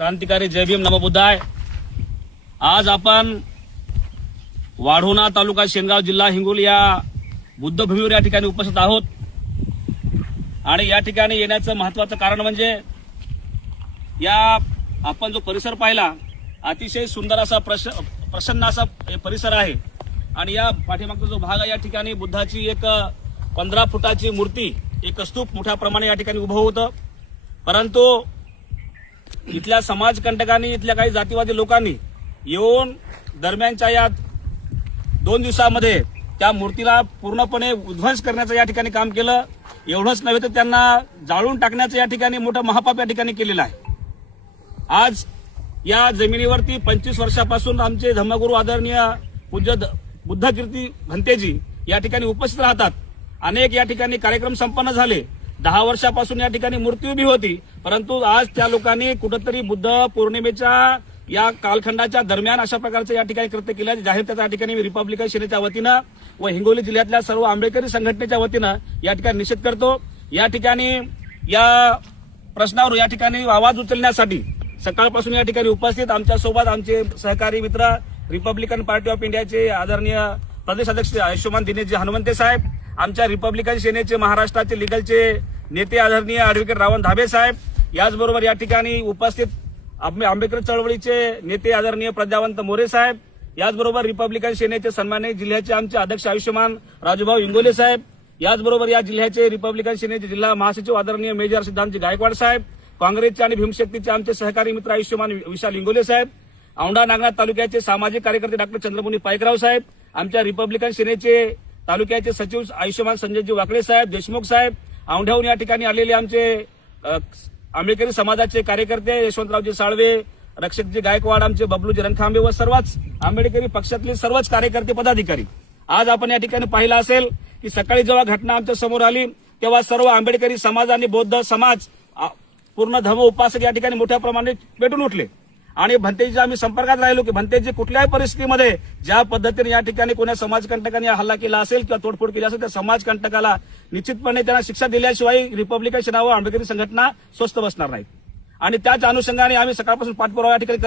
क्रांतिकारी जय भीम नमो बुद्धाय। आज आपण वाढोणा तालुका शेनगाव जिल्हा हिंगोली या बुद्धभूमीवर या ठिकाणी उपस्थित आहोत आणि या ठिकाणी येण्याचं महत्त्वाचं कारण म्हणजे या आपण जो परिसर पाहिला अतिशय सुंदर असा प्रसन्न असा परिसर आहे आणि या पाठीमागचा जो भाग आहे या ठिकाणी बुद्धाची एक 15 फुटाची मूर्ती एक स्तूप मोठ्या प्रमाणे या ठिकाणी उभं होतं। परंतु इथल्या समाजकंटकांनी इथल्या काही जातीवादी लोकांनी येऊन दरम्यानच्या या 2 दिवसामध्ये त्या मूर्तीला पूर्णपणे उद्ध्वंस करण्याचं या ठिकाणी काम केलं। एवढंच नव्हे तर त्यांना जाळून टाकण्याचं या ठिकाणी मोठं महापाप या ठिकाणी केलेलं आहे। आज या जमिनीवरती 25 वर्षापासून आमचे धम्मगुरू आदरणीय पूज्य बुद्धकीर्ती भंतेजी या ठिकाणी उपस्थित राहतात। अनेक या ठिकाणी कार्यक्रम संपन्न झाले। 10 वर्षापासून या ठिकाणी मूर्ती उभी होती, परंतु आज त्या लोकांनी कुठेतरी बुद्ध पौर्णिमेच्या या कालखंडाच्या दरम्यान अशा प्रकारचं या ठिकाणी कृत्य केलं। जाहीर त्याचा या ठिकाणी मी रिपब्लिकन सेनेच्या वतीनं व हिंगोली जिल्ह्यातल्या सर्व आंबेडकरी संघटनेच्या वतीनं या ठिकाणी निषेध करतो। या ठिकाणी या प्रश्नावर या ठिकाणी आवाज उचलण्यासाठी सकाळपासून या ठिकाणी उपस्थित आमच्यासोबत आमचे सहकारी मित्र रिपब्लिकन पार्टी ऑफ इंडियाचे आदरणीय प्रदेश अध्यक्ष आयुष्यमान दिनेशजी हनुमंते साहेब, आमच्या रिपब्लिकन सेनेचे महाराष्ट्राचे लिगलचे नेते आदरणीय ॲडव्होकेट रावण धाबे साहेब, याचबरोबर या ठिकाणी उपस्थित आंबेडकर चळवळीचे नेते आदरणीय प्रज्ञावंत मोरे साहेब, याचबरोबर रिपब्लिकन सेनेचे सन्मानित जिल्ह्याचे आमचे अध्यक्ष आयुष्यमान राजूभाऊ इंगोले साहेब, याचबरोबर या जिल्ह्याचे रिपब्लिकन सेनेचे जिल्हा महासचिव आदरणीय मेजर सिद्धांतजी गायकवाड साहेब, काँग्रेसचे आणि भीमशक्तीचे आमचे सहकारी मित्र आयुष्यमान विशाल इंगोले साहेब, औंढा नागनाथ तालुक्याचे सामाजिक कार्यकर्ते डॉक्टर चंद्रमुनी पाईकराव साहेब, आमच्या रिपब्लिकन सेनेचे तालुक्याचे सचिव आयुष्यमान संजयजी वाकडे साहेब, देशमुख साहेब, औंढ्याहून या ठिकाणी आलेले आमचे आंबेडकरी समाजाचे कार्यकर्ते यशवंतरावजी साळवे, रक्षकजी गायकवाड, आमचे बबलूजी रणखांबे व सर्वच आंबेडकरी पक्षातले सर्वच कार्यकर्ते पदाधिकारी। आज आपण या ठिकाणी पाहिलं असेल की सकाळी जेव्हा घटना आमच्या समोर आली तेव्हा सर्व आंबेडकरी समाज आणि बौद्ध समाज पूर्ण धर्म उपासक या ठिकाणी मोठ्या प्रमाणात पेटून उठले आणि भंतेजीच्या आम्ही संपर्कात राहिलो की भंतेजी कुठल्याही परिस्थितीमध्ये ज्या पद्धतीने या ठिकाणी कोणा समाजकंटकांनी हल्ला केला असेल किंवा तोडफोड केली असेल त्या समाजकंटकाला निश्चितपणे त्यांना शिक्षा दिल्याशिवाय रिपब्लिकन सेना व आंबेडकरी संघटना स्वस्थ बसणार नाहीत आणि त्याच अनुषंगाने आम्ही सकाळपासून पाठपुरावा या ठिकाणी